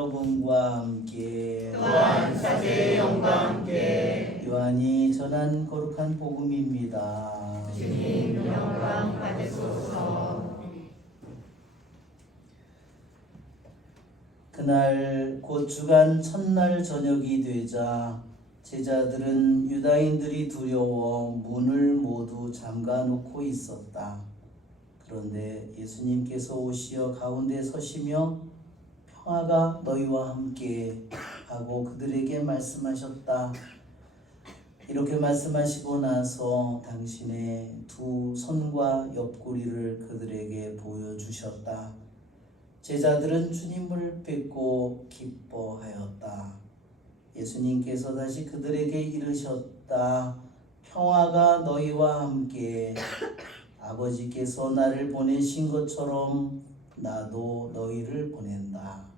여러분과 함께 또한 사제의 영과 함께 요한이 전한 거룩한 복음입니다. 주님 영광 받으소서. 그날 곧 주간 첫날 저녁이 되자 제자들은 유다인들이 두려워 문을 모두 잠가 놓고 있었다. 그런데 예수님께서 오시어 가운데 서시며 평화가 너희와 함께 하고 그들에게 말씀하셨다. 이렇게 말씀하시고 나서 당신의 두 손과 옆구리를 그들에게 보여주셨다. 제자들은 주님을 뵙고 기뻐하였다. 예수님께서 다시 그들에게 이르셨다. 평화가 너희와 함께. 아버지께서 나를 보내신 것처럼 나도 너희를 보낸다.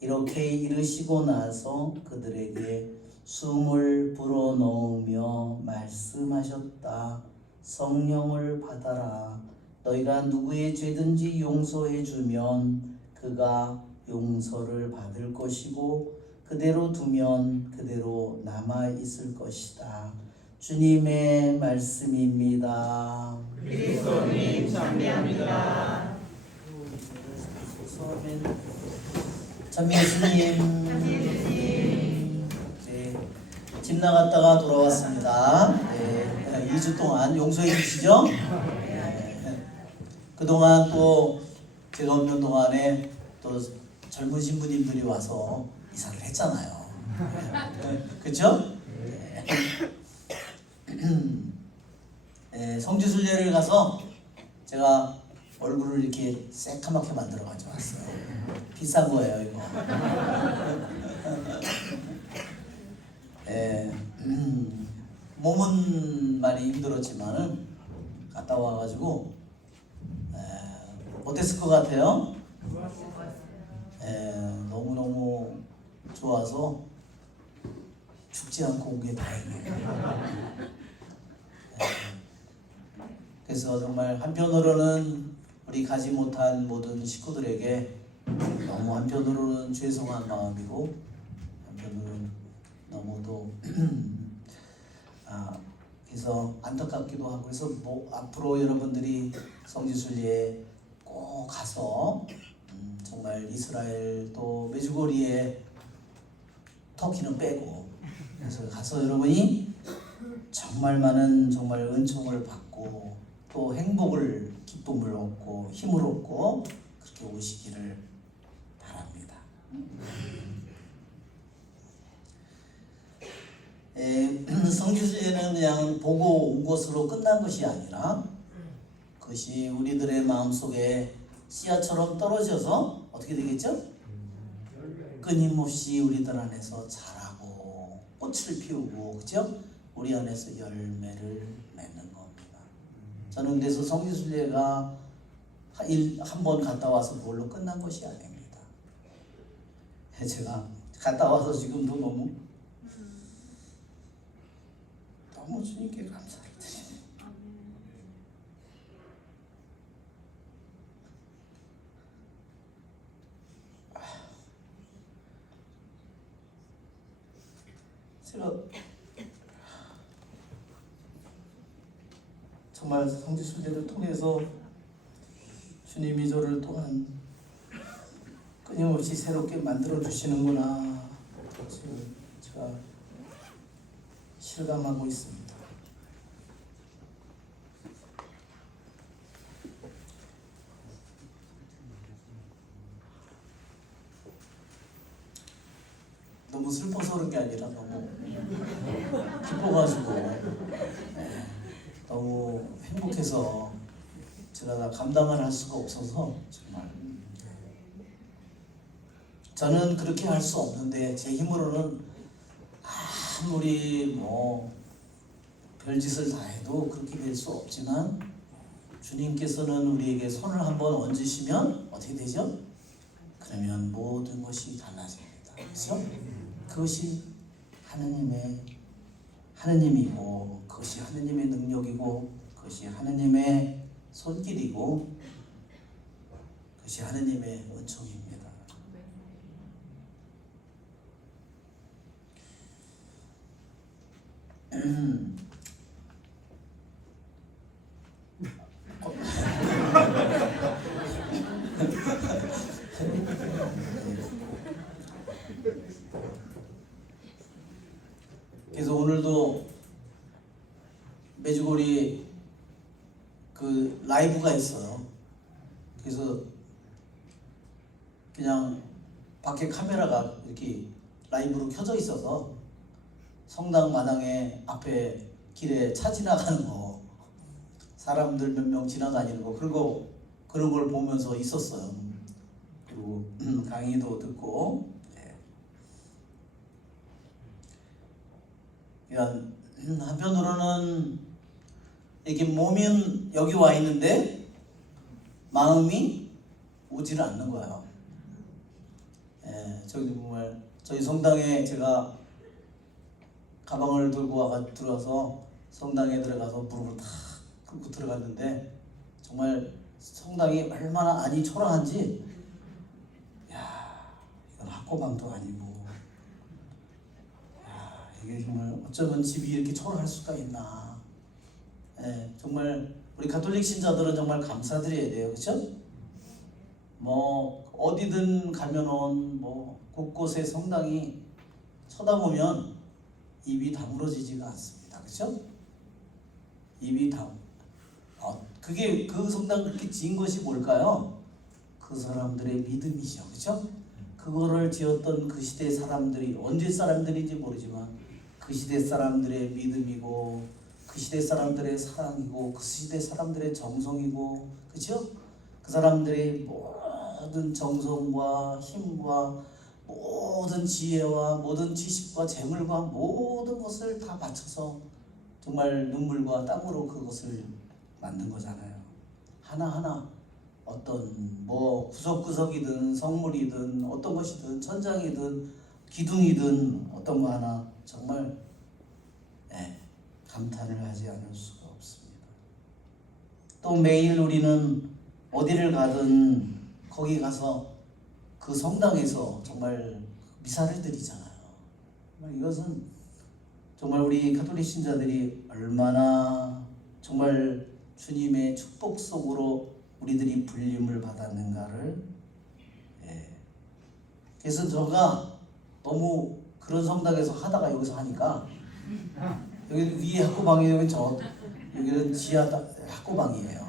이렇게 이르시고 나서 그들에게 숨을 불어넣으며 말씀하셨다. 성령을 받아라. 너희가 누구의 죄든지 용서해 주면 그가 용서를 받을 것이고 그대로 두면 그대로 남아 있을 것이다. 주님의 말씀입니다. 그리스도님 참배합니다. 참 예수님. 네, 집 나갔다가 돌아왔습니다. 네, 2주 동안 용서해 주시죠. 그동안 또 제가 없는 동안에 또 젊은 신부님들이 와서 이사를 했잖아요. 그렇죠? 성지순례를 가서 제가 얼굴을 이렇게 새카맣게 만들어 가지고 왔어요. 비싼 거예요 이거. 몸은 많이 힘들었지만은 갔다 와가지고 어땠을 것 같아요? 너무너무 좋아서 죽지 않고 온 게 다행이에요. 그래서 정말 한편으로는 우리 가지 못한 모든 식구들에게 너무 한편으로는 죄송한 마음이고 한편으로는 너무도 그래서 안타깝기도 하고 그래서 뭐 앞으로 여러분들이 성지순례에 꼭 가서 정말 이스라엘 또 메주고리에 터키는 빼고 그래서 가서 여러분이 정말 많은 정말 은총을 받고 또 행복을 기쁨을 얻고 힘을 얻고 그렇게 오시기를 바랍니다. 성지순례는 그냥 보고 온 것으로 끝난 것이 아니라 그것이 우리들의 마음속에 씨앗처럼 떨어져서 어떻게 되겠죠? 끊임없이 우리들 안에서 자라고 꽃을 피우고 그죠? 우리 안에서 열매를 맺는 겁니다. 저는 그래서 성지순례가 한 번 갔다 와서 그걸로 끝난 것이 아닙니다. 제가 갔다 와서 지금도 너무 주님께 감사를 드립니다. 제가 정말 성지순례를 통해서 주님이 저를 또한 끊임없이 새롭게 만들어 주시는구나 지금 제가 실감하고 있습니다. 너무 슬퍼서 그런 게 아니라 너무 기뻐가지고 너무 행복해서 제가 다 감당을 할 수가 없어서 정말 저는 그렇게 할 수 없는데 제 힘으로는 아무리 뭐 별짓을 다 해도 그렇게 될 수 없지만 주님께서는 우리에게 손을 한번 얹으시면 어떻게 되죠? 그러면 모든 것이 달라집니다. 그렇죠? 그것이 하느님이고 그것이 하느님의 능력이고 그것이 하느님의 손길이고 그것이 하느님의 은총입니다. 그래서 오늘도 메주고리 그 라이브가 있어요. 그래서 그냥 밖에 카메라가 이렇게 라이브로 켜져 있어서 성당 마당에 앞에 길에 차 지나가는 거, 사람들 몇 명 지나다니는 거, 그런 걸 보면서 있었어요. 그리고 강의도 듣고. 그냥 한편으로는 이렇게 몸은 여기 와 있는데 마음이 오지를 않는 거예요. 저기 정말 저희 성당에 제가 가방을 들고 들어와서 성당에 들어가서 무릎을 탁 꿇고 들어갔는데 정말 성당이 얼마나 안이 초라한지, 이건 학고방도 아니고, 이게 정말 어쩌면 집이 이렇게 초라할 수가 있나. 정말 우리 가톨릭 신자들은 정말 감사드려야 돼요, 그렇죠? 뭐 어디든 가면은 뭐 곳곳에 성당이 쳐다보면 입이 다물어지지가 않습니다, 그렇죠? 입이 그게 그 성당 그렇게 지은 것이 뭘까요? 그 사람들의 믿음이죠, 그렇죠? 그거를 지었던 그 시대 사람들이 언제 사람들인지 모르지만 그 시대 사람들의 믿음이고, 그 시대 사람들의 사랑이고, 그 시대 사람들의 정성이고, 그렇죠? 그 사람들의 모든 정성과 힘과 모든 지혜와 모든 지식과 재물과 모든 것을 다 바쳐서 정말 눈물과 땀으로 그것을 만든 거잖아요. 하나하나 어떤 뭐 구석구석이든 성물이든 어떤 것이든 천장이든 기둥이든 어떤 거 하나 정말 감탄을 하지 않을 수가 없습니다. 또 매일 우리는 어디를 가든 거기 가서 그 성당에서 정말 미사를 드리잖아요. 이것은 정말 우리 가톨릭 신자들이 얼마나 정말 주님의 축복 속으로 우리들이 불림을 받았는가를. 그래서 제가 너무 그런 성당에서 하다가 여기서 하니까, 여기 위에 학고방이에요, 여기는 지하 학고방이에요.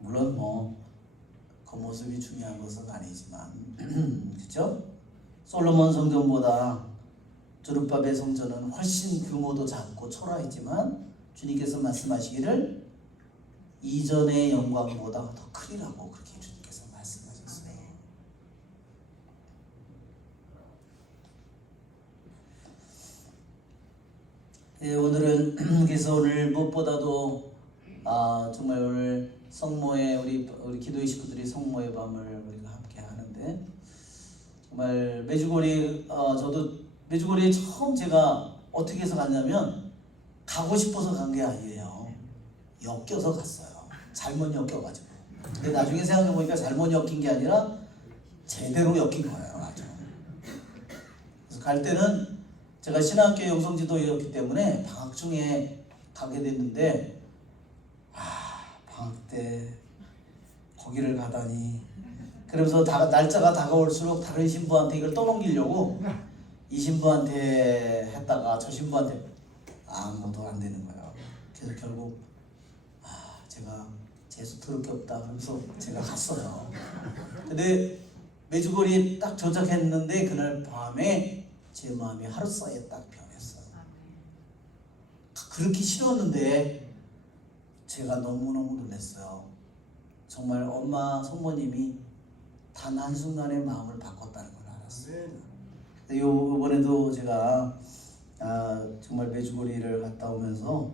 물론 뭐 겉모습이 중요한 것은 아니지만 그렇죠? 솔로몬 성전보다 두룻바벨 성전은 훨씬 규모도 작고 초라했지만 주님께서 말씀하시기를 이전의 영광보다 더 크리라고 그렇게 주님께서 말씀하셨어요. 오늘은 그래서 오늘 무엇보다도 정말 오늘 성모의 우리 기도의 식구들이 성모의 밤을 우리가 함께 하는데, 정말 메주고리 저도 메주고리에 처음 제가 어떻게 해서 갔냐면 가고 싶어서 간 게 아니에요. 엮여서 갔어요. 잘못 엮여가지고. 근데 나중에 생각해 보니까 잘못 엮인 게 아니라 제대로 엮인 거예요, 아주. 그래서 갈 때는 제가 신학교 영성지도였기 때문에 방학 중에 가게 됐는데, 방학 때 거기를 가다니. 그러면서 날짜가 다가올수록 다른 신부한테 이걸 떠넘기려고 이 신부한테 했다가 저 신부한테 아무도 안 되는 거예요. 그래서 결국 제가 재수 들을 게 없다 그러면서 제가 갔어요. 근데 메주고리에 딱 도착했는데 그날 밤에 제 마음이 하루 사이에 딱 변했어요. 그렇게 싫었는데 제가 너무너무 놀랐어요. 정말 엄마 성모님이 단 한순간에 마음을 바꿨다는 걸 알았어요. 이번에도 제가 정말 메주고리를 갔다 오면서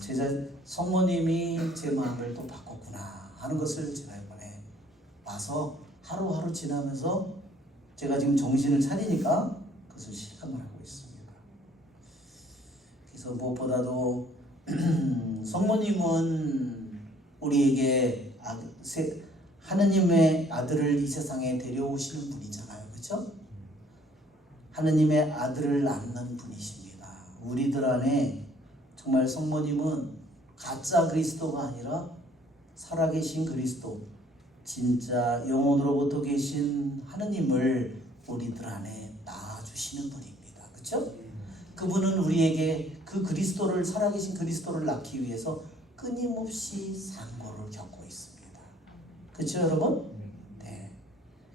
제 성모님이 제 마음을 또 바꿨구나 하는 것을 제가 이번에 와서 하루하루 지나면서 제가 지금 정신을 차리니까 그것을 실감을 하고 있습니다. 그래서 무엇보다도 성모님은 우리에게 하느님의 아들을 이 세상에 데려오시는 분이잖아요, 그렇죠? 하느님의 아들을 낳는 분이십니다. 우리들 안에 정말 성모님은 가짜 그리스도가 아니라 살아계신 그리스도, 진짜 영혼으로부터 계신 하느님을 우리들 안에 낳아주시는 분입니다. 그렇죠? 그분은 우리에게 그 그리스도를, 살아계신 그리스도를 낳기 위해서 끊임없이 산고를 겪고 있습니다. 그렇죠 여러분? 네.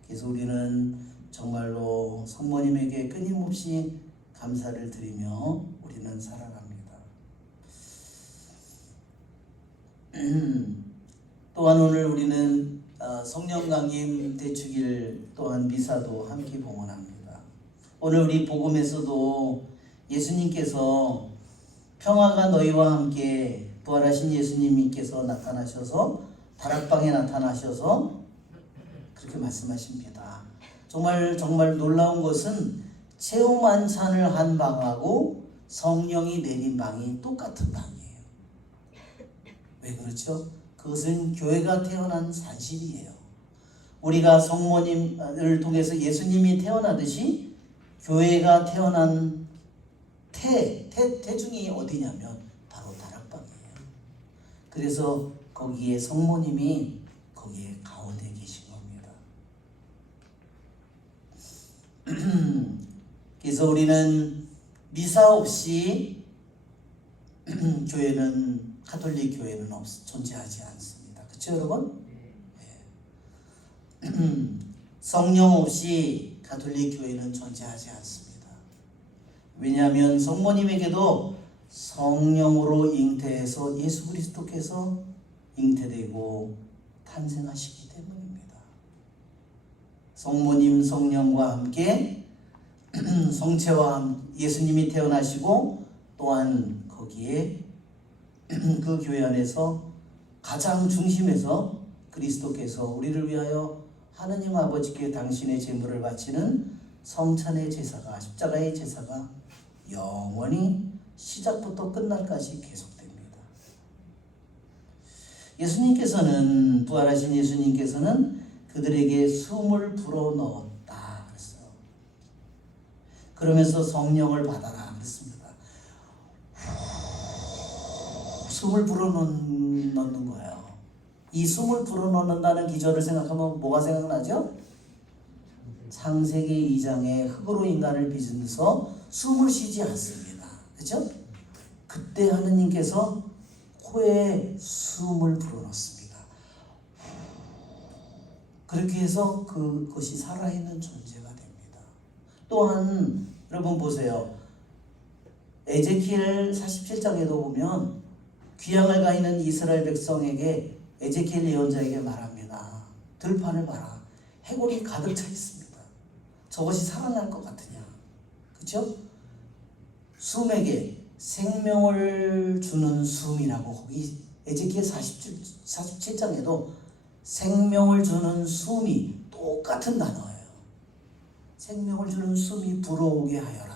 그래서 우리는 정말로 성모님에게 끊임없이 감사를 드리며 우리는 살아갑니다. 또한 오늘 우리는 성령 강림 대축일 또한 미사도 함께 봉헌합니다. 오늘 우리 복음에서도 예수님께서 평화가 너희와 함께, 부활하신 예수님께서 나타나셔서 다락방에 나타나셔서 그렇게 말씀하십니다. 정말 놀라운 것은 체험 만찬을 한 방하고 성령이 내린 방이 똑같은 방이에요. 왜 그렇죠? 그것은 교회가 태어난 산실이에요. 우리가 성모님을 통해서 예수님이 태어나듯이 교회가 태어난 태중이 어디냐면 바로 다락방이에요. 그래서 거기에 성모님이 거기에 가운데 계신 겁니다. 그래서 우리는 미사 없이 교회는, 가톨릭 교회는 존재하지 않습니다. 그렇죠 여러분? 네. 성령 없이 가톨릭 교회는 존재하지 않습니다. 왜냐하면 성모님에게도 성령으로 잉태해서 예수 그리스도께서 잉태되고 탄생하시기 때문입니다. 성모님 성령과 함께 성체와 예수님이 태어나시고, 또한 거기에 그 교회 안에서 가장 중심에서 그리스도께서 우리를 위하여 하느님 아버지께 당신의 제물을 바치는 성찬의 제사가, 십자가의 제사가 영원히 시작부터 끝날까지 계속됩니다. 예수님께서는, 부활하신 예수님께서는 그들에게 숨을 불어넣었다 그랬어요. 그러면서 성령을 받아라 그랬습니다. 숨을 불어넣는 거예요. 이 숨을 불어넣는다는 기절을 생각하면 뭐가 생각나죠? 창세기 2장에 흙으로 인간을 빚으면서 숨을 쉬지 않습니다. 그렇죠? 그때 하느님께서 코에 숨을 불어넣습니다. 그렇게 해서 그것이 살아있는 존재가 됩니다. 또한 여러분 보세요. 에제키엘 47장에도 보면 귀양을 가 있는 이스라엘 백성에게 에제키엘 예언자에게 말합니다. 들판을 봐라. 해골이 가득 차 있습니다. 저것이 살아날 것 같으냐. 그렇죠? 숨에게 생명을 주는 숨이라고, 거기 에제키엘 47장에도 생명을 주는 숨이 똑같은 단어예요. 생명을 주는 숨이 불어오게 하여라.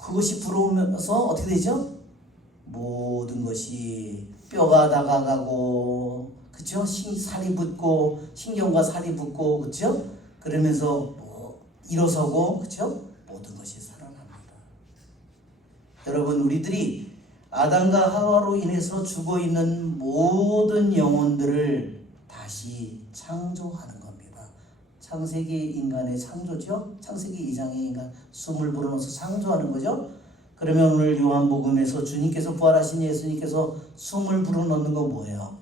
그것이 불어오면서 어떻게 되죠? 모든 것이 뼈가 다가가고, 그렇죠? 살이 붙고, 신경과 살이 붙고, 그렇죠? 그러면서 일어서고, 그렇죠? 모든 것이 살아납니다. 여러분, 우리들이 아담과 하와로 인해서 죽어 있는 모든 영혼들을 다시 창조하는 겁니다. 창세기 인간의 창조죠. 창세기 2장의 인간 숨을 불어넣어서 창조하는 거죠. 그러면 오늘 요한복음에서 주님께서, 부활하신 예수님께서 숨을 불어넣는 건 뭐예요?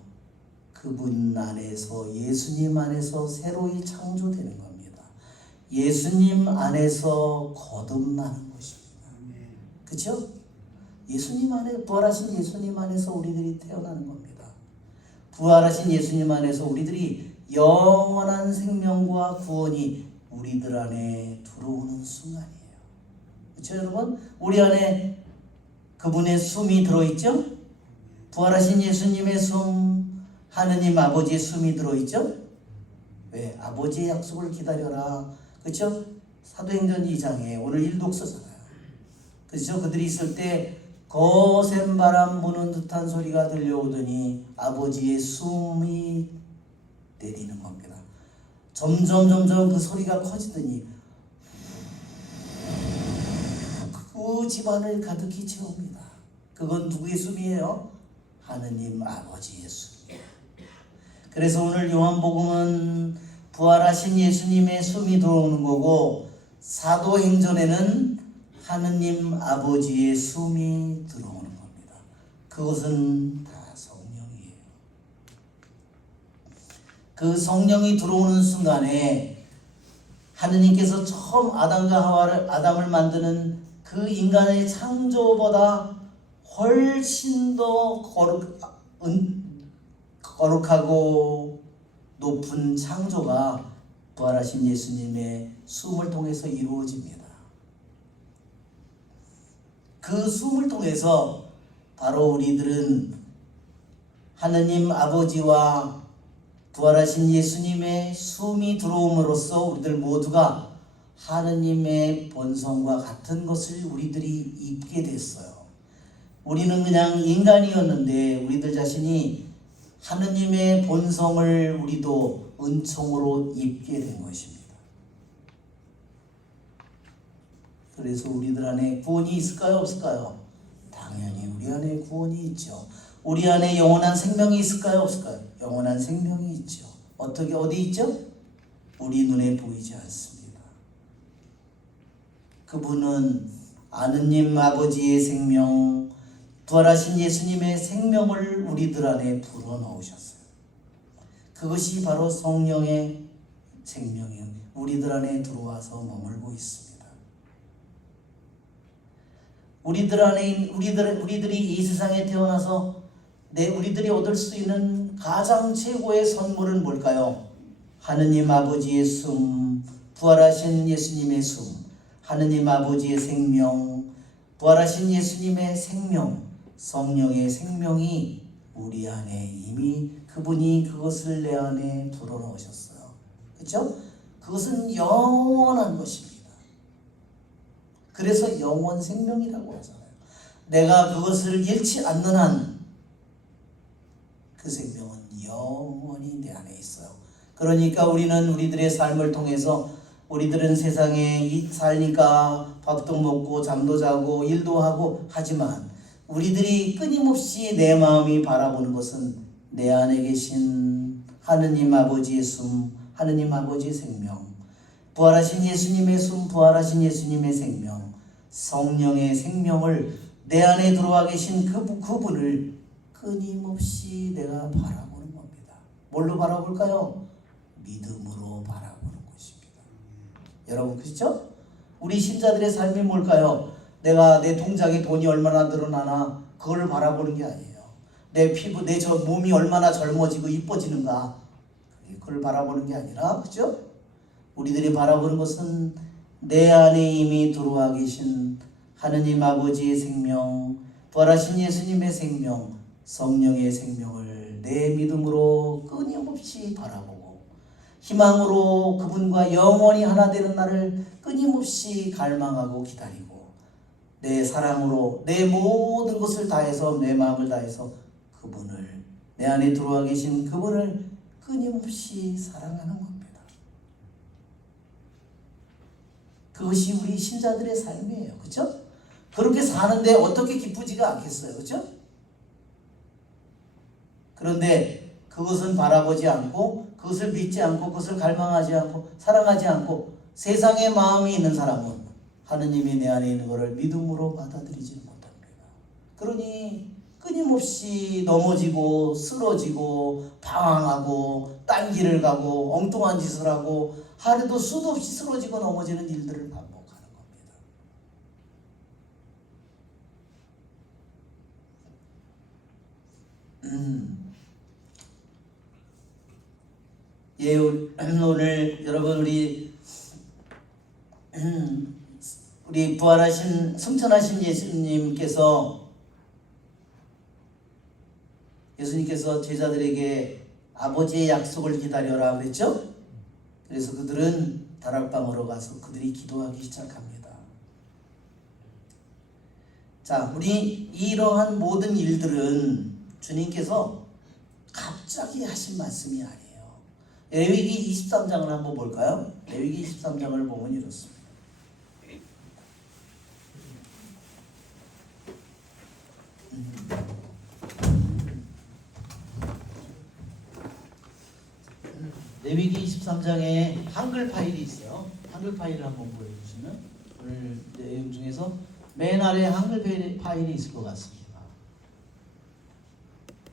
그분 안에서, 예수님 안에서 새로이 창조되는 겁니다. 예수님 안에서 거듭나는 것입니다. 그렇죠? 예수님 안에, 부활하신 예수님 안에서 우리들이 태어나는 겁니다. 부활하신 예수님 안에서 우리들이 영원한 생명과 구원이 우리들 안에 들어오는 순간이에요. 그렇죠 여러분? 우리 안에 그분의 숨이 들어있죠? 부활하신 예수님의 숨, 하느님 아버지의 숨이 들어있죠? 왜? 아버지의 약속을 기다려라. 그렇죠? 사도행전 2장에 오늘 일독서잖아요. 그렇죠? 그들이 있을 때 거센 바람 부는 듯한 소리가 들려오더니 아버지의 숨이 내리는 겁니다. 점점 그 소리가 커지더니 그 집안을 가득히 채웁니다. 그건 누구의 숨이에요? 하느님 아버지의 숨이에요. 그래서 오늘 요한복음은 부활하신 예수님의 숨이 들어오는 거고, 사도행전에는 하느님 아버지의 숨이 들어오는 겁니다. 그것은 다 성령이에요. 그 성령이 들어오는 순간에 하느님께서 처음 아담을 만드는 그 인간의 창조보다 훨씬 더 거룩하고 높은 창조가 부활하신 예수님의 숨을 통해서 이루어집니다. 그 숨을 통해서 바로 우리들은 하느님 아버지와 부활하신 예수님의 숨이 들어옴으로써 우리들 모두가 하느님의 본성과 같은 것을 우리들이 입게 됐어요. 우리는 그냥 인간이었는데 우리들 자신이 하느님의 본성을 우리도 은총으로 입게 된 것입니다. 그래서 우리들 안에 구원이 있을까요? 없을까요? 당연히 우리 안에 구원이 있죠. 우리 안에 영원한 생명이 있을까요? 없을까요? 영원한 생명이 있죠. 어떻게 어디 있죠? 우리 눈에 보이지 않습니다. 그분은 하느님 아버지의 생명, 부활하신 예수님의 생명을 우리들 안에 불어넣으셨어요. 그것이 바로 성령의 생명이 우리들 안에 들어와서 머물고 있습니다. 우리들이 이 세상에 태어나서 우리들이 얻을 수 있는 가장 최고의 선물은 뭘까요? 하느님 아버지의 숨, 부활하신 예수님의 숨, 하느님 아버지의 생명, 부활하신 예수님의 생명, 성령의 생명이 우리 안에 이미 그분이 그것을 내 안에 불어넣으셨어요. 그렇죠? 그것은 영원한 것입니다. 그래서 영원 생명이라고 하잖아요. 내가 그것을 잃지 않는 한 그 생명은 영원히 내 안에 있어요. 그러니까 우리는 우리들의 삶을 통해서 우리들은 세상에 사니까 밥도 먹고 잠도 자고 일도 하고 하지만 우리들이 끊임없이 내 마음이 바라보는 것은 내 안에 계신 하느님 아버지의 숨, 하느님 아버지의 생명, 부활하신 예수님의 숨, 부활하신 예수님의 생명, 성령의 생명을 내 안에 들어와 계신 그분을 끊임없이 내가 바라보는 겁니다. 뭘로 바라볼까요? 믿음으로 바라보는 것입니다. 여러분 그렇죠? 우리 신자들의 삶이 뭘까요? 내가 내 통장에 돈이 얼마나 늘어나나 그걸 바라보는 게 아니에요. 내 피부, 내 저 몸이 얼마나 젊어지고 이뻐지는가 그걸 바라보는 게 아니라 그렇죠? 우리들이 바라보는 것은 내 안에 이미 들어와 계신 하느님 아버지의 생명, 부활하신 예수님의 생명, 성령의 생명을 내 믿음으로 끊임없이 바라보고 희망으로 그분과 영원히 하나 되는 날을 끊임없이 갈망하고 기다리고 내 사랑으로 내 모든 것을 다해서 내 마음을 다해서 그분을 내 안에 들어와 계신 그분을 끊임없이 사랑하는 겁니다. 그것이 우리 신자들의 삶이에요. 그렇죠? 그렇게 사는데 어떻게 기쁘지가 않겠어요. 그렇죠? 그런데 그것은 바라보지 않고 그것을 믿지 않고 그것을 갈망하지 않고 사랑하지 않고 세상의 마음이 있는 사람은 하느님이 내 안에 있는 것을 믿음으로 받아들이지 못합니다. 그러니 끊임없이 넘어지고 쓰러지고 방황하고 딴 길을 가고 엉뚱한 짓을 하고 하루도 수도 없이 쓰러지고 넘어지는 일들을 반복하는 겁니다. 예, 오늘 여러분 우리 부활하신 승천하신 예수님께서 제자들에게 아버지의 약속을 기다려라 그랬죠? 그래서 그들은 다락방으로 가서 그들이 기도하기 시작합니다. 자, 우리 이러한 모든 일들은 주님께서 갑자기 하신 말씀이 아니에요. 레위기 23장을 한번 볼까요? 레위기 23장을 보면 이렇습니다. 레위기 23장에 한글 파일이 있어요. 한글 파일을 한번 보여주시면 오늘 내용 중에서 맨 아래에 한글 파일이 있을 것 같습니다.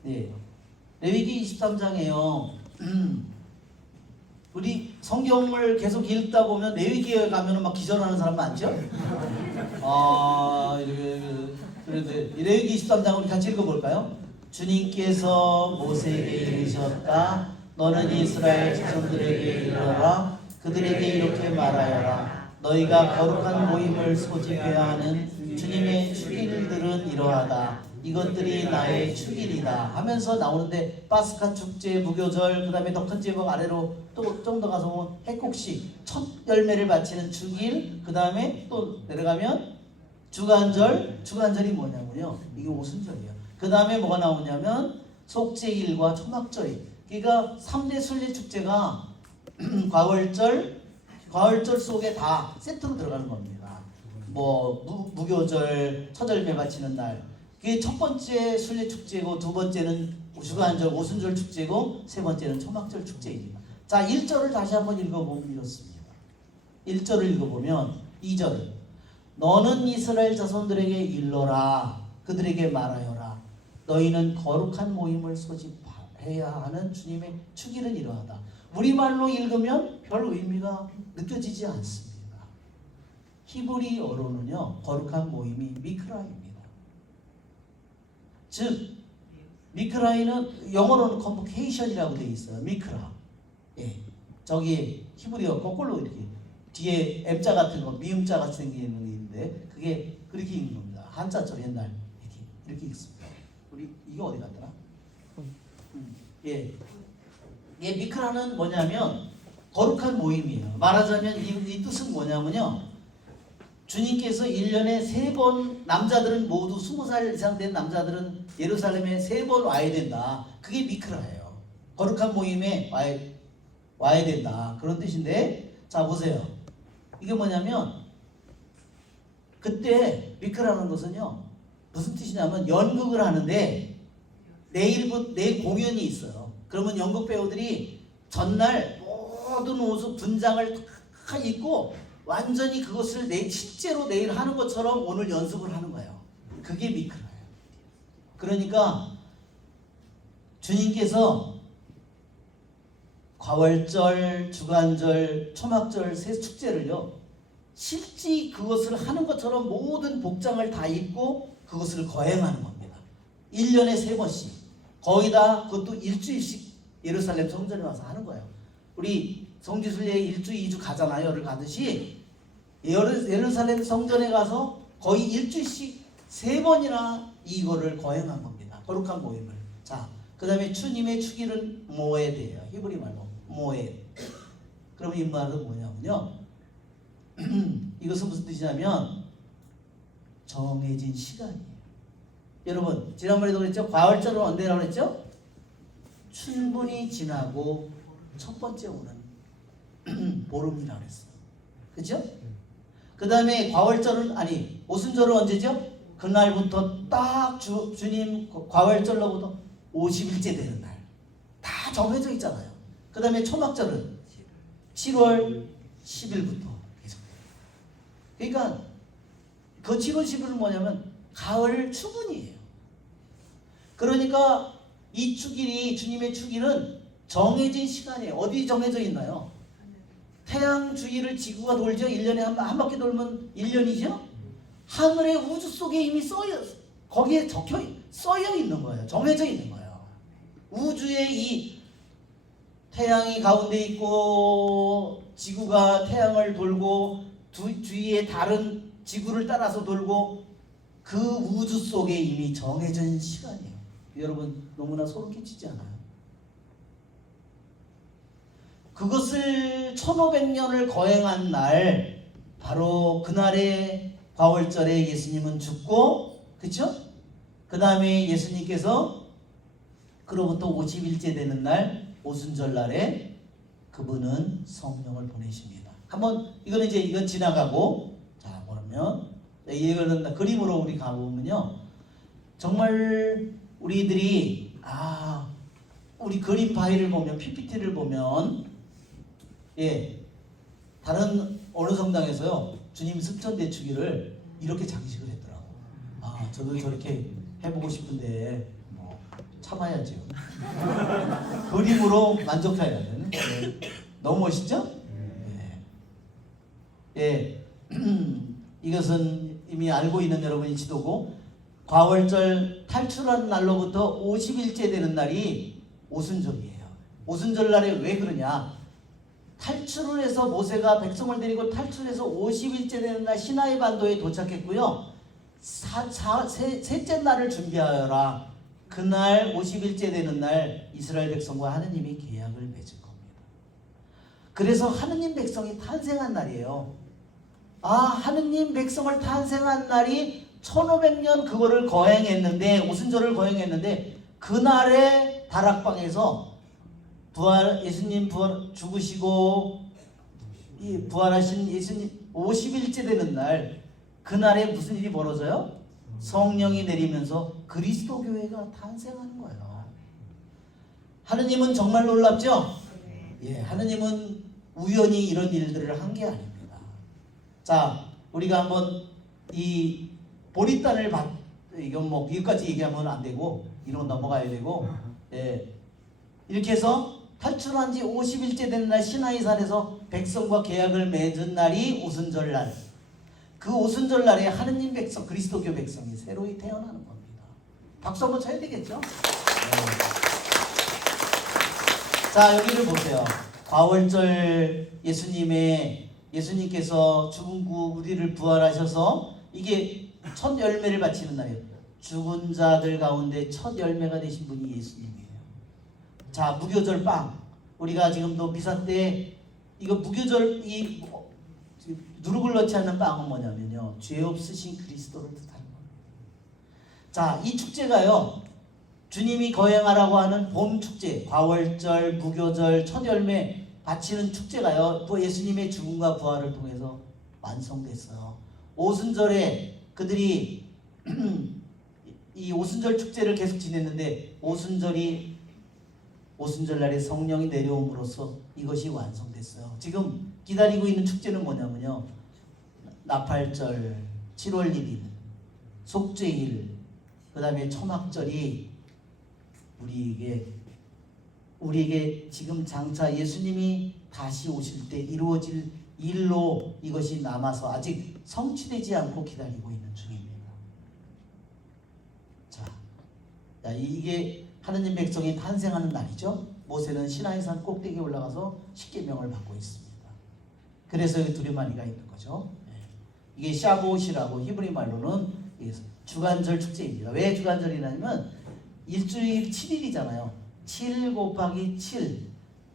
네, 레위기 23장에요. 우리 성경을 계속 읽다 보면 레위기에 가면은 막 기절하는 사람 많죠? 그런데 레위기 23장 우리 같이 읽어볼까요? 주님께서 모세에게 이르셨다. 너는 이스라엘 자손들에게 이르라. 그들에게 이렇게 말하여라. 너희가 거룩한 모임을 소집해야 하는 주님의 축일들은 이러하다. 이것들이 나의 축일이다 하면서 나오는데 파스카 축제, 무교절, 그 다음에 더 큰 제법 아래로 또 좀 더 가서 보면 해곡식 첫 열매를 바치는 축일, 그 다음에 또 내려가면 주간절이 뭐냐면요, 이게 오순절이에요. 그 다음에 뭐가 나오냐면 속죄일과 초막절이, 그러니까 3대 순례 축제가 과월절 속에 다 세트로 들어가는 겁니다. 뭐 무교절, 첫 열매 바치는 날, 그게 첫 번째 순례 축제고, 두 번째는 주간절 오순절 축제고, 세 번째는 초막절 축제입니다. 자, 1절을 다시 한번 읽어보면 이렇습니다. 1절을 읽어보면 2절을 너는 이스라엘 자손들에게 일러라. 그들에게 말하여라. 너희는 거룩한 모임을 소집해야 하는 주님의 축일은 이러하다. 우리말로 읽으면 별 의미가 느껴지지 않습니다. 히브리어로는요, 거룩한 모임이 미크라입니다. 즉 미크라이는 영어로는 컨보케이션이라고 되어 있어요. 미크라. 예, 저기 히브리어 거꾸로 이렇게 뒤에 M자 같은 거, 미음자 같이 생기는 게 있는데 그게 그렇게 읽는 겁니다. 한자처럼 옛날 이렇게 읽습니다. 우리 이게 어디 갔더라? 예, 미크라는 뭐냐면 거룩한 모임이에요. 말하자면 이 뜻은 뭐냐면요, 주님께서 1년에 3번, 남자들은 모두 20살 이상 된 남자들은 예루살렘에 3번 와야 된다. 그게 미크라예요. 거룩한 모임에 와야 된다. 그런 뜻인데, 자 보세요. 이게 뭐냐면 그때 미크라는 것은요, 무슨 뜻이냐면 연극을 하는데 내일 공연이 있어요. 그러면 연극 배우들이 전날 모든 옷을 분장을 다 입고 완전히 그것을 실제로 내일 하는 것처럼 오늘 연습을 하는 거예요. 그게 미크라예요. 그러니까 주님께서 과월절, 주간절, 초막절 세 축제를요, 실제 그것을 하는 것처럼 모든 복장을 다 입고 그것을 거행하는 겁니다. 1년에 3번씩. 거의 그것도 일주일씩 예루살렘 성전에 와서 하는 거예요. 우리 성지순례에 1주, 2주 가잖아요. 를 가듯이 예루살렘 성전에 가서 거의 일주일씩 3번이나 이거를 거행한 겁니다. 거룩한 모임을. 자, 그 다음에 주님의 축일은 모에드예요. 히브리 말로 모에드. 그러면 이 말은 뭐냐면요, 이것은 무슨 뜻이냐면 정해진 시간이에요. 여러분 지난번에도 그랬죠? 과월절은 언제라고 그랬죠? 충분히 지나고 첫 번째 오는 보름이라고 그랬어요. 그죠? 그 다음에 오순절은 언제죠? 그날부터 딱 주님 과월절로부터 50일째 되는 날. 다 정해져 있잖아요. 그 다음에 초막절은 7월 10일부터 계속. 그러니까 그 7월 10일은 뭐냐면 가을 추분이에요. 그러니까 이 축일이, 주님의 축일은 정해진 시간이에요. 어디 정해져 있나요? 태양 주위를 지구가 돌죠. 1년에 한 바퀴 돌면 1년이죠. 하늘의 우주 속에 이미 거기에 써여 있는 거예요. 정해져 있는 거예요. 우주에 이 태양이 가운데 있고, 지구가 태양을 돌고, 주위에 다른 지구를 따라서 돌고, 그 우주 속에 이미 정해진 시간이에요. 여러분 너무나 소름 끼치지 않아요? 그것을 1500년을 거행한 날, 바로 그날의 과월절에 예수님은 죽고, 그쵸? 그 다음에 예수님께서 그로부터 50일째 되는 날, 오순절 날에 그분은 성령을 보내십니다. 한번 이거는 이제 이건 지나가고, 자 그러면 이거는 그림으로 우리 가보면요, 정말 우리들이 우리 그림 파일을 보면, PPT를 보면, 다른 어느 성당에서요 주님 승천 대축일을 이렇게 장식을 했더라고. 저도 저렇게 해보고 싶은데 뭐 참아야죠. 그림으로 만족해야 되는. 너무 멋있죠? 이것은 이미 알고 있는 여러분이 지도고, 과월절 탈출한 날로부터 50일째 되는 날이 오순절이에요. 오순절 날에 왜 그러냐? 탈출을 해서 모세가 백성을 데리고 탈출해서 50일째 되는 날 시나이 반도에 도착했고요. 셋째 날을 준비하여라. 그날 50일째 되는 날 이스라엘 백성과 하느님이 계약을 맺을 겁니다. 그래서 하느님 백성이 탄생한 날이에요. 하느님 백성을 탄생한 날이 1500년 그거를 거행했는데, 오순절을 거행했는데, 그날의 다락방에서 예수님 죽으시고 부활하신 예수님 50일째 되는 날, 그날에 무슨 일이 벌어져요? 성령이 내리면서 그리스도 교회가 탄생하는 거예요. 하느님은 정말 놀랍죠? 하느님은 우연히 이런 일들을 한 게 아닙니다. 자, 우리가 한번 이 보리단을 이건 뭐 여기까지 얘기하면 안 되고 이런 넘어가야 되고, 이렇게 해서 탈출한 지 50일째 된 날 시나이산에서 백성과 계약을 맺은 날이 오순절 날. 그 오순절 날에 하느님 백성, 그리스도교 백성이 새로이 태어나는 겁니다. 박수 한번 쳐야 되겠죠? 자, 여기를 보세요. 과월절 예수님께서 죽은 우리를 부활하셔서 이게 첫 열매를 바치는 날이에요. 죽은 자들 가운데 첫 열매가 되신 분이 예수님이에요. 자, 무교절 빵. 우리가 지금도 미사 때 이거 무교절 누룩을 넣지 않는 빵은 뭐냐면요, 죄 없으신 그리스도를 뜻하는 겁니다. 자, 이 축제가요, 주님이 거행하라고 하는 봄 축제, 과월절, 무교절, 첫 열매 바치는 축제가요, 또 예수님의 죽음과 부활을 통해서 완성됐어요. 오순절에 그들이 이 오순절 축제를 계속 지냈는데, 오순절 날에 성령이 내려옴으로써 이것이 완성됐어요. 지금 기다리고 있는 축제는 뭐냐면요, 나팔절, 7월 1일, 속죄일, 그 다음에 초막절이 우리에게 지금 장차 예수님이 다시 오실 때 이루어질 일로 이것이 남아서 아직 성취되지 않고 기다리고 있는 중입니다. 자, 이게 하느님 백성이 탄생하는 날이죠. 모세는 시나이산 꼭대기에 올라가서 십계명을 받고 있습니다. 그래서 여기 두리마리가 있는 거죠. 이게 샤보옷이라고 히브리 말로는 주간절 축제입니다. 왜 주간절이냐면 일주일 7일이잖아요. 7 곱하기 7,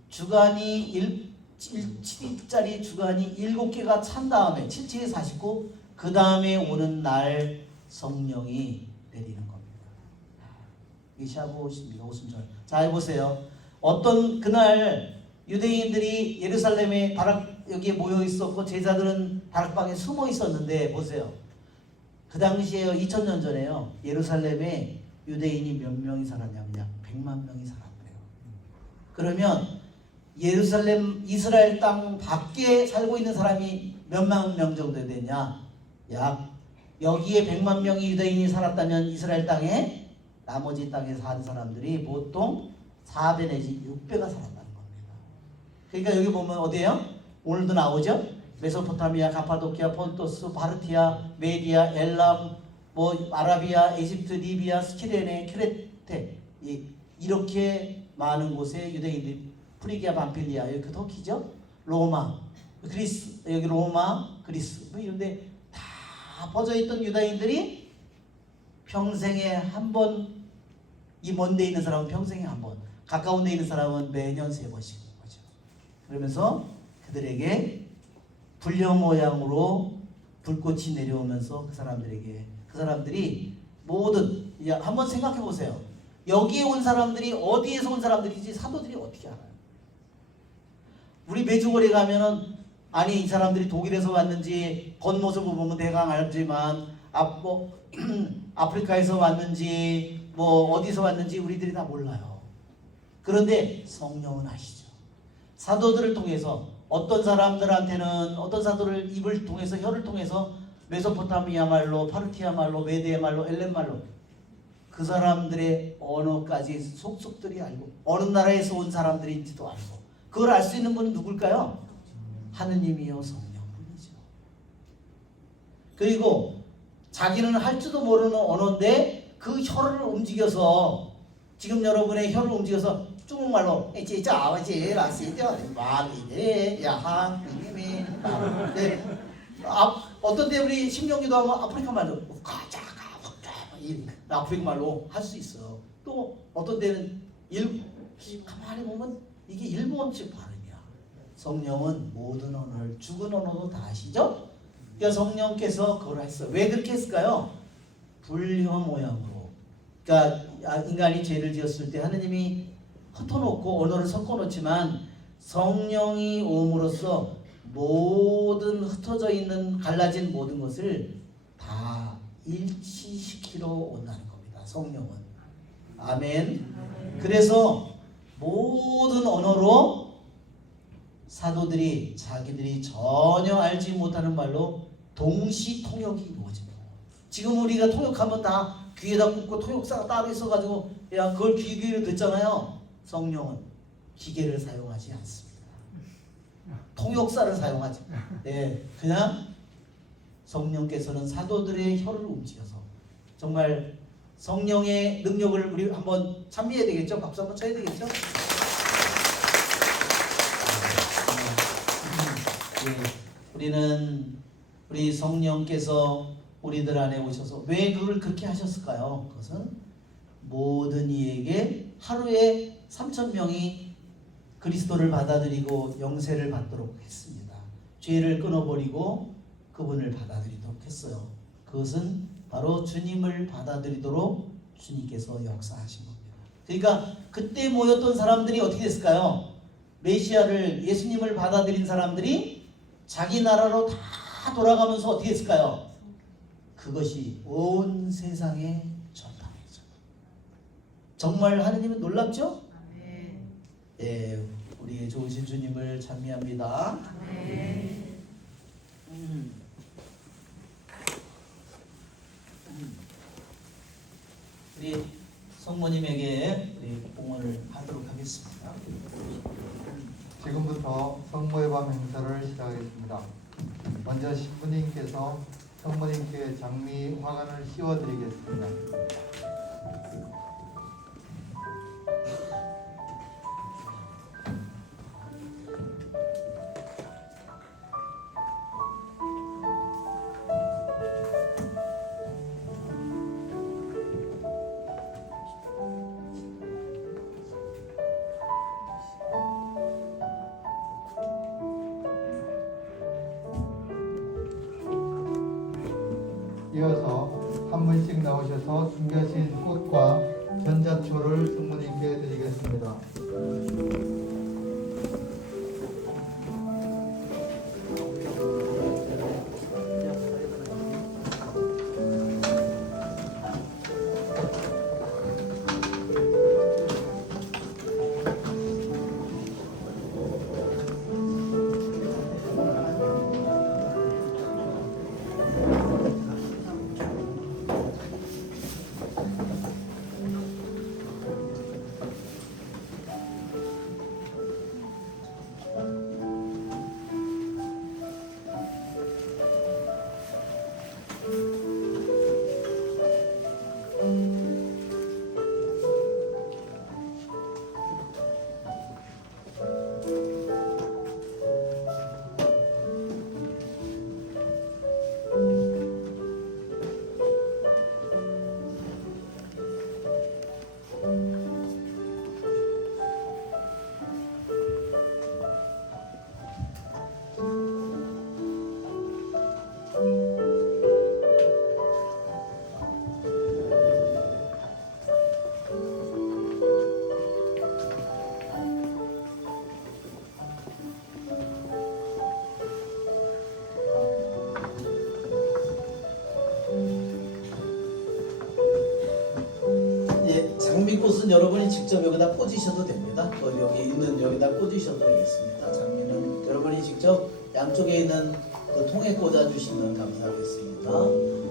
주간이 7일짜리 주간이 7개가 찬 다음에 77에 49, 그 다음에 오는 날 성령이 내리는 겁니다. 이게 샤보옷입니다. 오순절. 자, 해보세요. 어떤 그날 유대인들이 예루살렘에 여기에 모여 있었고, 제자들은 다락방에 숨어 있었는데, 보세요. 그 당시에 2000년 전에요, 예루살렘에 유대인이 몇 명이 살았냐면 약 100만 명이 살았대요. 그러면 예루살렘 이스라엘 땅 밖에 살고 있는 사람이 몇만 명 정도 되냐? 약 여기에 100만 명이 유대인이 살았다면 이스라엘 땅에 나머지 땅에 사는 사람들이 보통 4배 내지 6배가 살았다는 겁니다. 그러니까 여기 보면 어디예요? 오늘도 나오죠? 메소포타미아, 가파도키아, 폰토스, 바르티아, 메디아, 엘람, 아라비아, 에집트, 리비아, 스키레네, 크레테, 이렇게 많은 곳에 유대인들이, 프리기아, 밤필리아, 여기 터키죠? 로마, 그리스, 여기 로마, 그리스, 이런데 다 퍼져있던 유다인들이 평생에 한 번, 이 먼 데 있는 사람은 평생에 한 번, 가까운 데 있는 사람은 매년 3번씩 하는 거죠. 그러면서 그들에게 불령 모양으로 불꽃이 내려오면서 그 사람들이 모든, 한번 생각해 보세요. 여기에 온 사람들이 어디에서 온 사람들이지 사도들이 어떻게 알아요? 우리 메주거리 가면은 아니 이 사람들이 독일에서 왔는지 겉모습을 보면 대강 알지만 아프리카에서 왔는지 뭐 어디서 왔는지 우리들이 다 몰라요. 그런데 성령은 아시죠. 사도들을 통해서 어떤 사람들한테는 어떤 사도를 입을 통해서 혀를 통해서 메소포타미아 말로 파르티아 말로 메데 말로 엘렌 말로 그 사람들의 언어까지 속속들이 알고 어느 나라에서 온 사람들인지도 알고 그걸 알 수 있는 분은 누굴까요? 하느님이요 성령뿐이죠. 그리고 자기는 할 줄도 모르는 언어인데 그 혀를 움직여서 지금 여러분의 혀를 움직여서 중국말로 아버지 라시죠 말이네 야하 이님이 어떤 때 우리 심령기도 하면 아프리카 말로 아프리카 말로 할 수 있어. 또 어떤 때는 가만히 보면 이게 일본식 발음이야. 성령은 모든 언어를 죽은 언어도 다 아시죠? 그러니까 성령께서 그걸 했어요. 왜 그렇게 했을까요? 불효 모양으로. 그러니까 인간이 죄를 지었을 때 하느님이 흩어놓고 언어를 섞어놓지만 성령이 오므로써 모든 흩어져 있는 갈라진 모든 것을 다 일치시키러 온다는 겁니다. 성령은. 아멘. 그래서 모든 언어로 사도들이 자기들이 전혀 알지 못하는 말로 동시 통역이 이루어집니다. 지금 우리가 통역하면 다 귀에다 꽂고 통역사가 따로 있어가지고 야 그걸 귀로 듣잖아요. 성령은 기계를 사용하지 않습니다. 통역사를 사용하지. 네, 그냥 성령께서는 사도들의 혀를 움직여서 정말 성령의 능력을 우리 한번 찬미해야 되겠죠? 박수 한번 쳐야 되겠죠? 우리 성령께서 우리들 안에 오셔서 왜 그걸 그렇게 하셨을까요? 그것은 모든 이에게 하루에 3,000명이 그리스도를 받아들이고 영세를 받도록 했습니다. 죄를 끊어버리고 그분을 받아들이도록 했어요. 그것은 바로 주님을 받아들이도록 주님께서 역사하신 겁니다. 그러니까 그때 모였던 사람들이 어떻게 됐을까요? 메시아를 예수님을 받아들인 사람들이 자기 나라로 다 돌아가면서 어떻게 했을까요? 그것이 온 세상에 전파했죠. 정말 하느님은 놀랍죠? 예, 우리의 좋으신 주님을 찬미합니다. 우리 성모님에게 우리 봉헌을 하도록 하겠습니다. 지금부터 성모의 밤 행사를 시작하겠습니다. 먼저 신부님께서 성모님께 장미 화관을 씌워드리겠습니다. 이어서 한 분씩 나오셔서 준비하신 꽃과 전자초를 성모님께 드리겠습니다. 여러분이 직접 여기다 꽂으셔도 됩니다. 여기 있는 여기다 꽂으셔도 되겠습니다. 장미는 여러분이 직접 양쪽에 있는 그 통에 꽂아주시면 감사하겠습니다.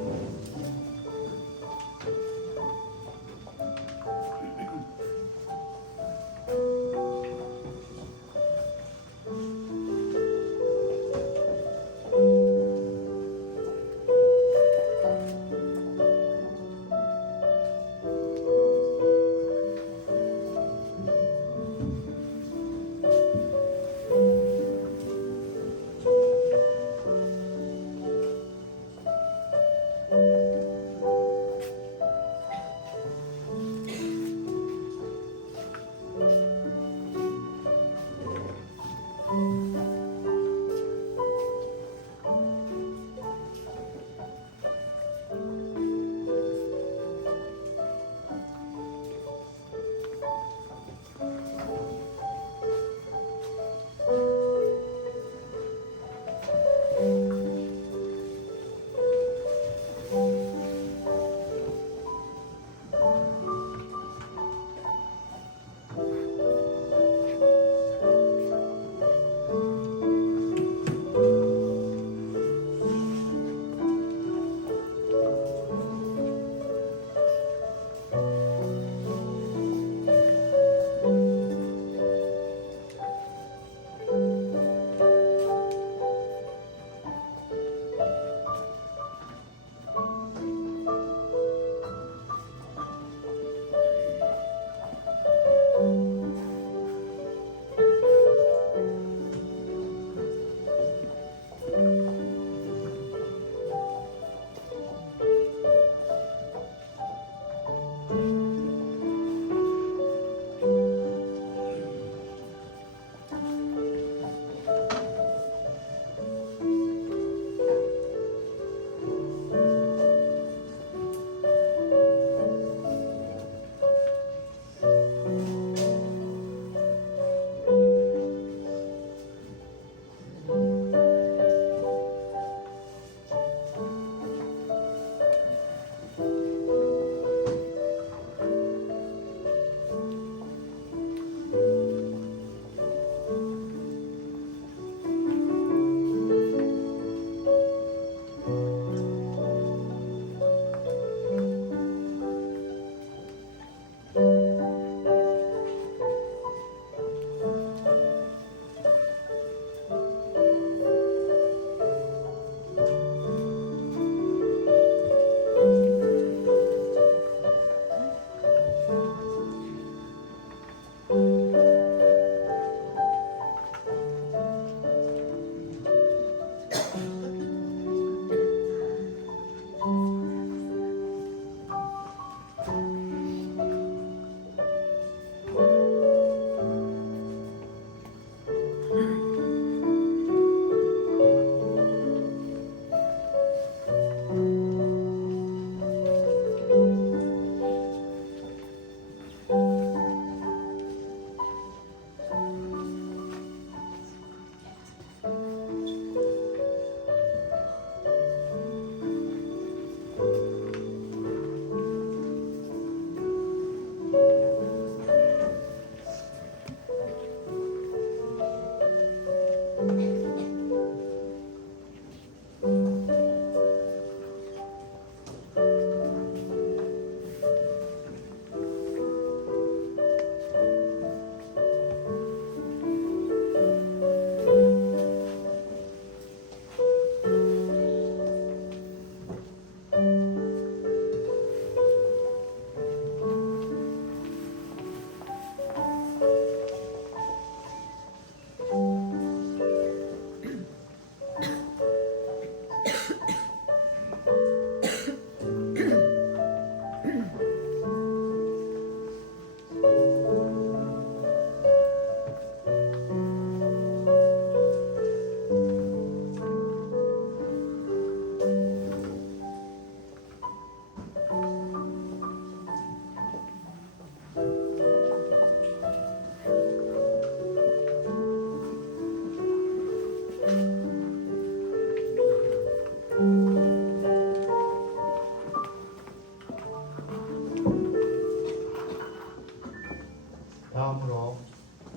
있으므로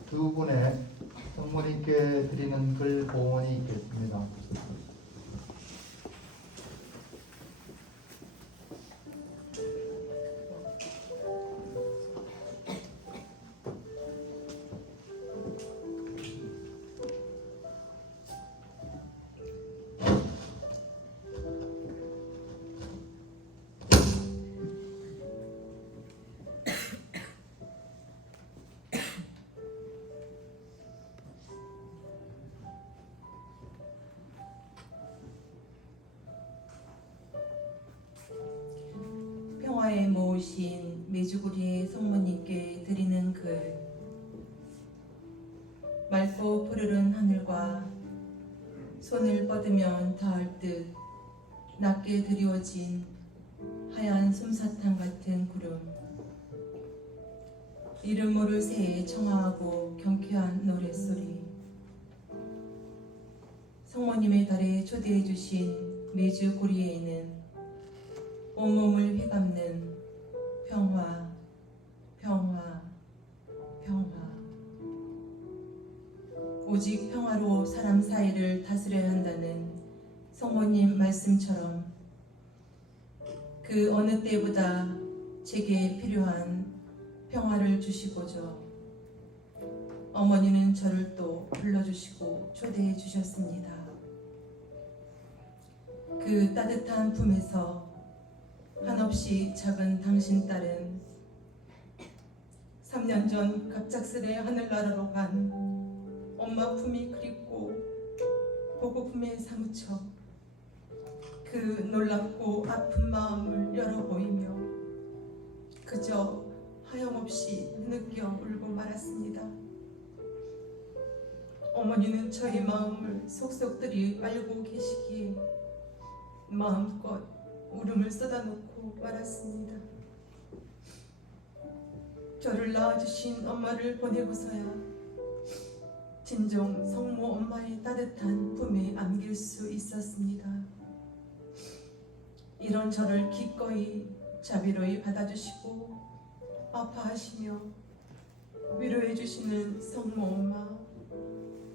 두 분의 성모님께 드리는 글 봉헌이 있겠습니다. 평화에 모으신 메주구리의 성모님께 드리는 글. 맑고 푸르른 하늘과 손을 뻗으면 닿을 듯 낮게 드리워진 하얀 솜사탕 같은 구름. 이름 모를 새의 청아하고 경쾌한 노랫소리. 성모님의 달에 초대해 주신 메주구리에는 온몸을 휘감는 평화, 평화, 평화. 오직 평화로 사람 사이를 다스려야 한다는 성모님 말씀처럼 그 어느 때보다 제게 필요한 평화를 주시고자 어머니는 저를 또 불러주시고 초대해 주셨습니다. 그 따뜻한 품에서 한없이 작은 당신 딸은 3년 전 갑작스레 하늘나라로 간 엄마 품이 그립고 보고품에 사무쳐 그 놀랍고 아픈 마음을 열어보이며 그저 하염없이 느껴 울고 말았습니다. 어머니는 저의 마음을 속속들이 알고 계시기에 마음껏 울음을 쏟아놓고 말았습니다. 저를 낳아주신 엄마를 보내고서야 진정 성모 엄마의 따뜻한 품에 안길 수 있었습니다. 이런 저를 기꺼이 자비로이 받아주시고 아파하시며 위로해주시는 성모 엄마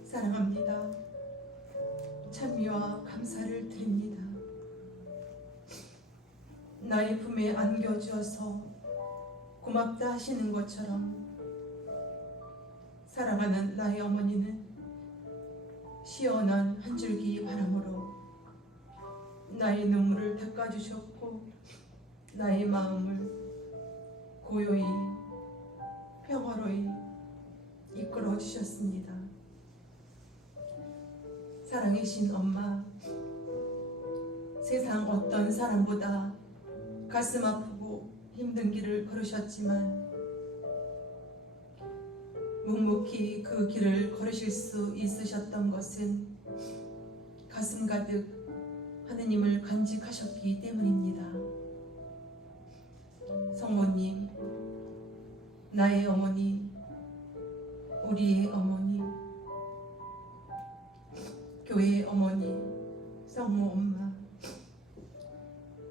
사랑합니다. 찬미와 감사를 드립니다. 나의 품에 안겨주어서 고맙다 하시는 것처럼 사랑하는 나의 어머니는 시원한 한 줄기 바람으로 나의 눈물을 닦아주셨고 나의 마음을 고요히 평화로이 이끌어 주셨습니다. 사랑이신 엄마, 세상 어떤 사람보다 가슴 아프고 힘든 길을 걸으셨지만 묵묵히 그 길을 걸으실 수 있으셨던 것은 가슴 가득 하느님을 간직하셨기 때문입니다. 성모님, 나의 어머니, 우리의 어머니, 교회의 어머니, 성모 엄마,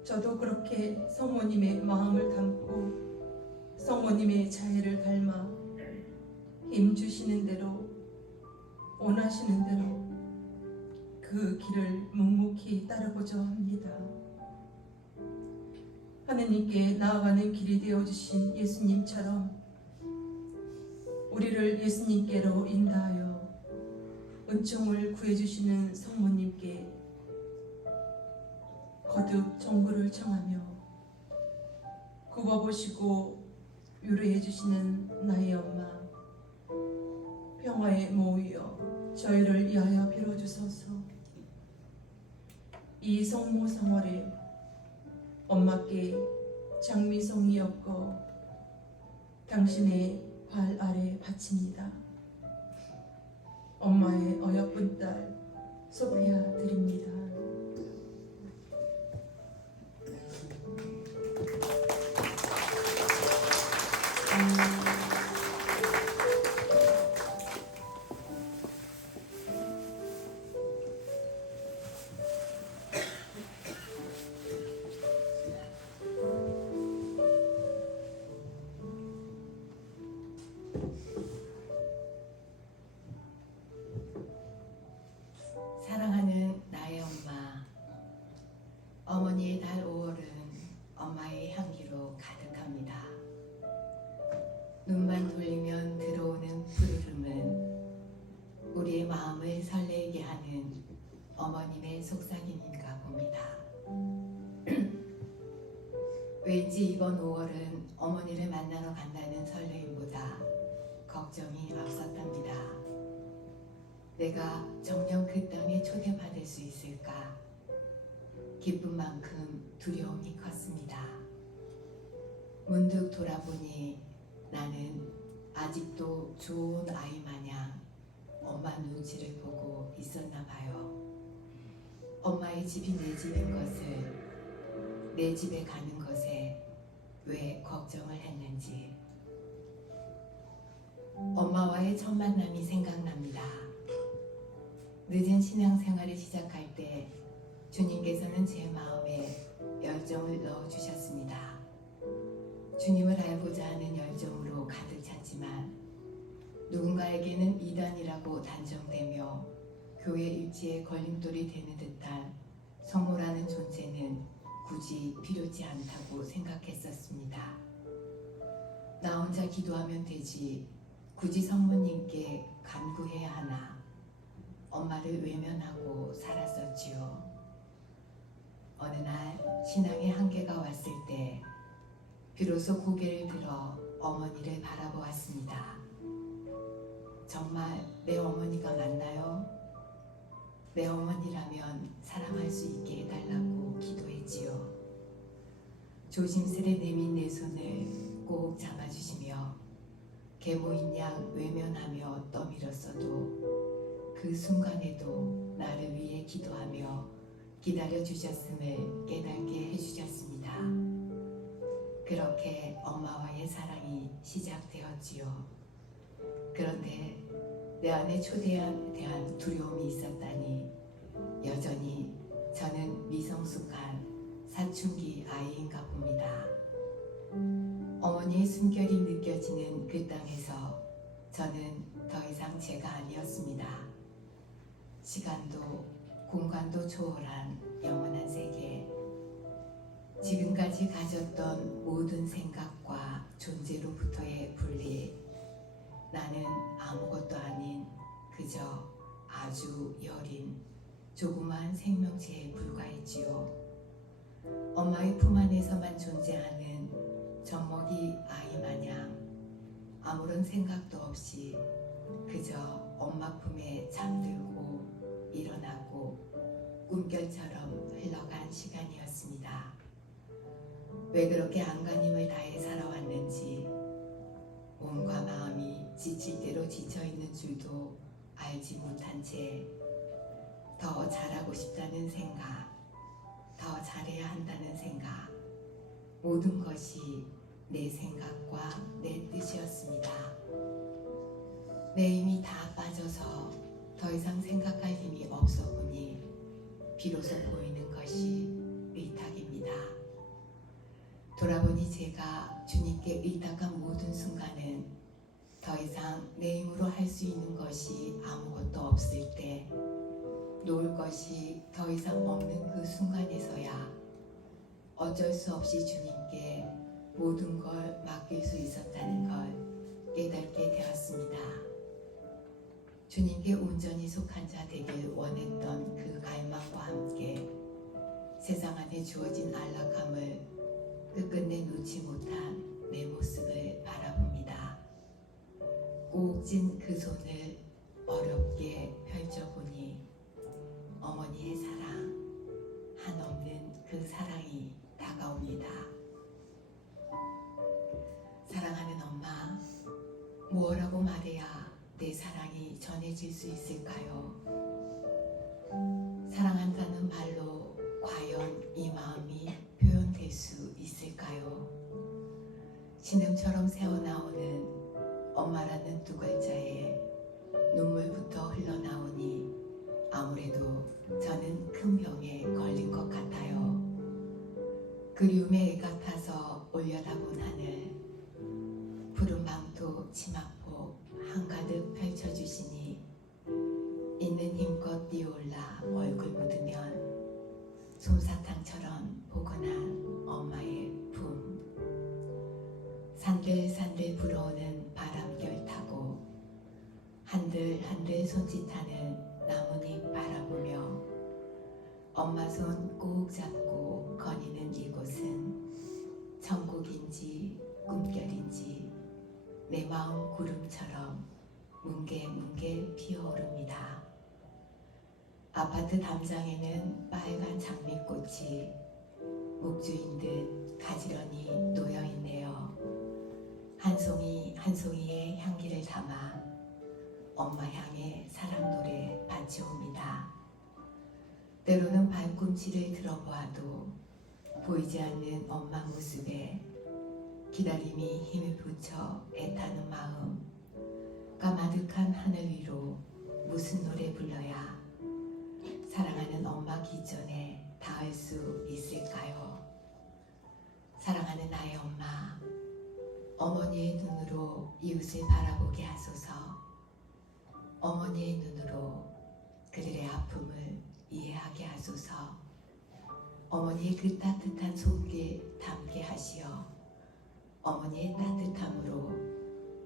저도 그렇게 성모님의 마음을 담고 성모님의 자애를 닮아 힘 주시는 대로 원하시는 대로 그 길을 묵묵히 따르고자 합니다. 하느님께 나아가는 길이 되어주신 예수님처럼 우리를 예수님께로 인도하여 은총을 구해주시는 성모님께 거듭 정구를 청하며 굽어보시고 위로해주시는 나의 엄마, 평화에 모이어 저희를 위하여 빌어주소서. 이 성모 성월에 엄마께 장미송이 엮어 당신의 발 아래 바칩니다. 엄마의 어여쁜 딸 소피아 드립니다. 어머님의 속삭임인가 봅니다. 왠지 이번 5월은 어머니를 만나러 간다는 설레임보다 걱정이 앞섰답니다. 내가 정녕 그 땅에 초대받을 수 있을까? 기쁜 만큼 두려움이 컸습니다. 문득 돌아보니 나는 아직도 좋은 아이 마냥 엄마 눈치를 보고 있었나 봐요. 엄마의 집이 내 집인 것을, 내 집에 가는 것에 왜 걱정을 했는지. 엄마와의 첫 만남이 생각납니다. 늦은 신앙생활을 시작할 때 주님께서는 제 마음에 열정을 넣어주셨습니다. 주님을 알고자 하는 열정으로 가득 찼지만 누군가에게는 이단이라고 단정되며 교회 입지에 걸림돌이 되는 듯한 성모라는 존재는 굳이 필요치 않다고 생각했었습니다. 나 혼자 기도하면 되지 굳이 성모님께 간구해야 하나 엄마를 외면하고 살았었지요. 어느 날 신앙의 한계가 왔을 때 비로소 고개를 들어 어머니를 바라보았습니다. 정말 내 어머니가 맞나요? 내 어머니라면 사랑할 수 있게 해달라고 기도했지요. 조심스레 내민 내 손을 꼭 잡아주시며 계모인 양 외면하며 떠밀었어도 그 순간에도 나를 위해 기도하며 기다려주셨음을 깨닫게 해주셨습니다. 그렇게 엄마와의 사랑이 시작되었지요. 그런데 내 안에 초대에 대한 두려움이 있었다니 여전히 저는 미성숙한 사춘기 아이인가 봅니다. 어머니의 숨결이 느껴지는 그 땅에서 저는 더 이상 제가 아니었습니다. 시간도 공간도 초월한 영원한 세계, 지금까지 가졌던 모든 생각과 존재로부터의 분리, 나는 아무것도 아닌 그저 아주 여린 조그만 생명체에 불과했지요. 엄마의 품 안에서만 존재하는 젖먹이 아이 마냥 아무런 생각도 없이 그저 엄마 품에 잠들고 일어나고 꿈결처럼 흘러간 시간이었습니다. 왜 그렇게 안간힘을 다해 살아왔는지, 몸과 마음이 지칠 대로 지쳐있는 줄도 알지 못한 채 더 잘하고 싶다는 생각, 더 잘해야 한다는 생각, 모든 것이 내 생각과 내 뜻이었습니다. 내 힘이 다 빠져서 더 이상 생각할 힘이 없어 보니 비로소 보이는 것이 의탁입니다. 돌아보니 제가 주님께 의탁한 모든 순간은 더 이상 내 힘으로 할 수 있는 것이 아무것도 없을 때, 놓을 것이 더 이상 없는 그 순간에서야 어쩔 수 없이 주님께 모든 걸 맡길 수 있었다는 걸 깨닫게 되었습니다. 주님께 온전히 속한 자 되길 원했던 그 갈망과 함께 세상 안에 주어진 안락함을 끝끝내 놓지 못한 내 모습을 바라봅니다. 꼭 쥔 그 손을 어렵게 펼쳐보니 어머니의 사랑, 한없는 그 사랑이 다가옵니다. 사랑하는 엄마, 무엇라고 말해야 내 사랑이 전해질 수 있을까요? 사랑한다는 말로 과연 이 마음이 표현될 수 있을까요? 신음처럼 새어나오는 엄마라는 두 글자에 눈물부터 흘러나오니 아무래도 저는 큰 병에 걸린 것 같아요. 그리움에 애가 타서 올려다본 하늘, 푸른 망토 치마폭 한가득 펼쳐주시니 있는 힘껏 뛰어올라 얼굴 묻으면 솜사탕처럼 포근한 엄마의 품, 산들산들 불어오는 바람결 타고 한들한들 손짓하는 나뭇잎 바라보며 엄마 손 꼭 잡고 거니는 이곳은 천국인지 꿈결인지 내 마음 구름처럼 뭉게뭉게 피어오릅니다. 아파트 담장에는 빨간 장미꽃이 묵주인 듯 가지런히 놓여있네요. 한 송이 한 송이의 향기를 담아 엄마 향의 사랑 노래 바치옵니다. 때로는 발꿈치를 들어보아도 보이지 않는 엄마 모습에 기다림이 힘을 붙여 애타는 마음. 까마득한 하늘 위로 무슨 노래 불러야 사랑하는 엄마 기전에 닿을 수 있을까요? 사랑하는 나의 엄마, 어머니의 눈으로 이웃을 바라보게 하소서. 어머니의 눈으로 그들의 아픔을 이해하게 하소서. 어머니의 그 따뜻한 손길 담게 하시어 어머니의 따뜻함으로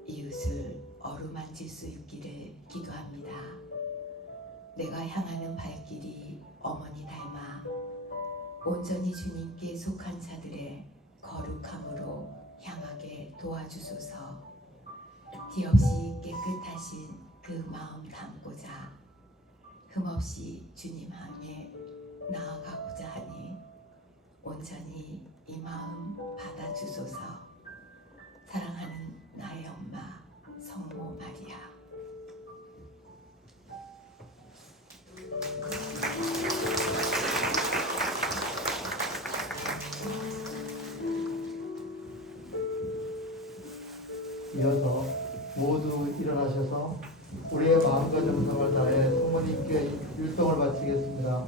이웃을 어루만질 수 있기를 기도합니다. 내가 향하는 발길이 어머니 닮아 온전히 주님께 속한 자들의 거룩함으로 향하게 도와주소서. 뒤없이 깨끗하신 그 마음 담고자 흠없이 주님 향해 나아가고자 하니 온전히 이 마음 받아주소서. 사랑하는 나의 엄마 성모 마리아. 이어서 모두 일어나셔서 우리의 마음과 정성을 다해 성모님께 율동을 바치겠습니다.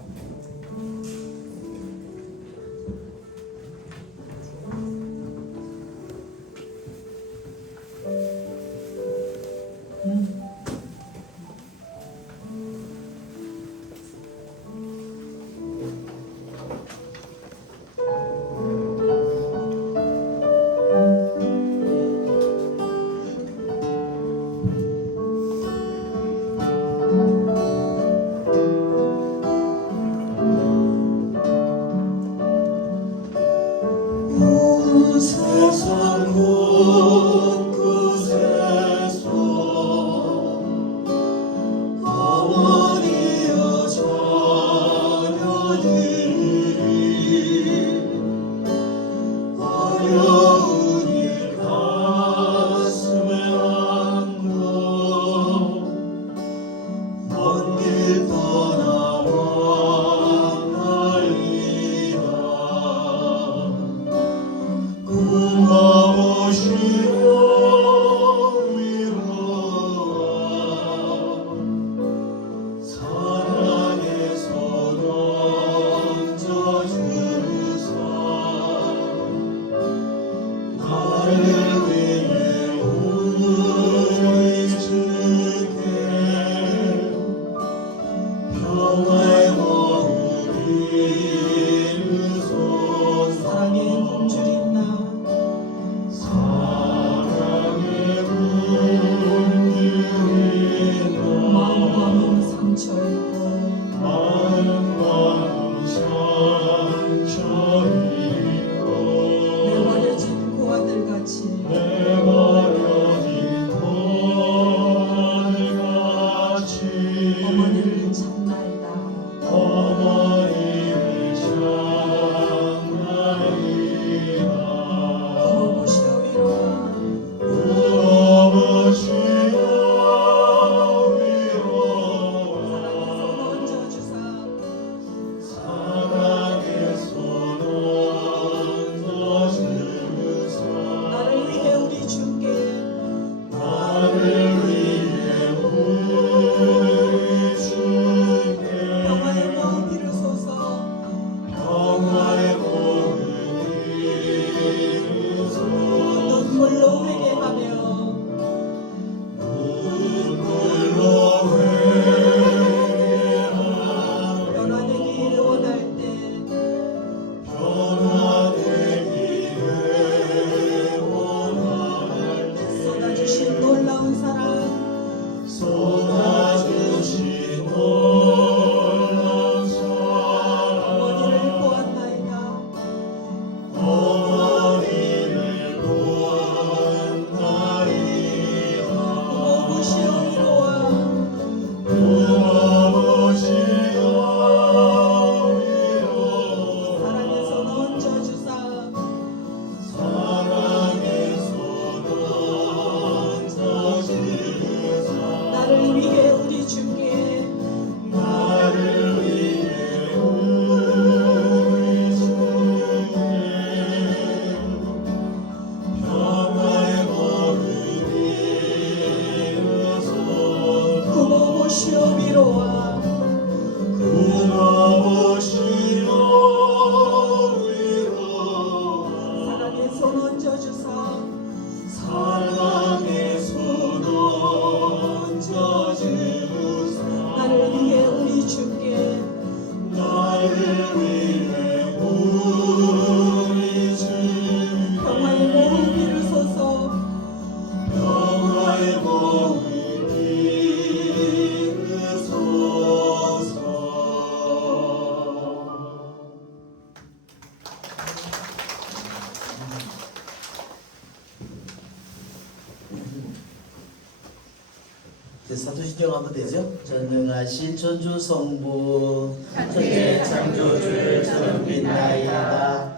사도신경 하면 되죠? 전능하신 천주 성부 천재 창조주를 처음 빛나이다.